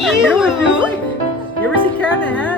You know what it feels like? You ever see cat in a hat?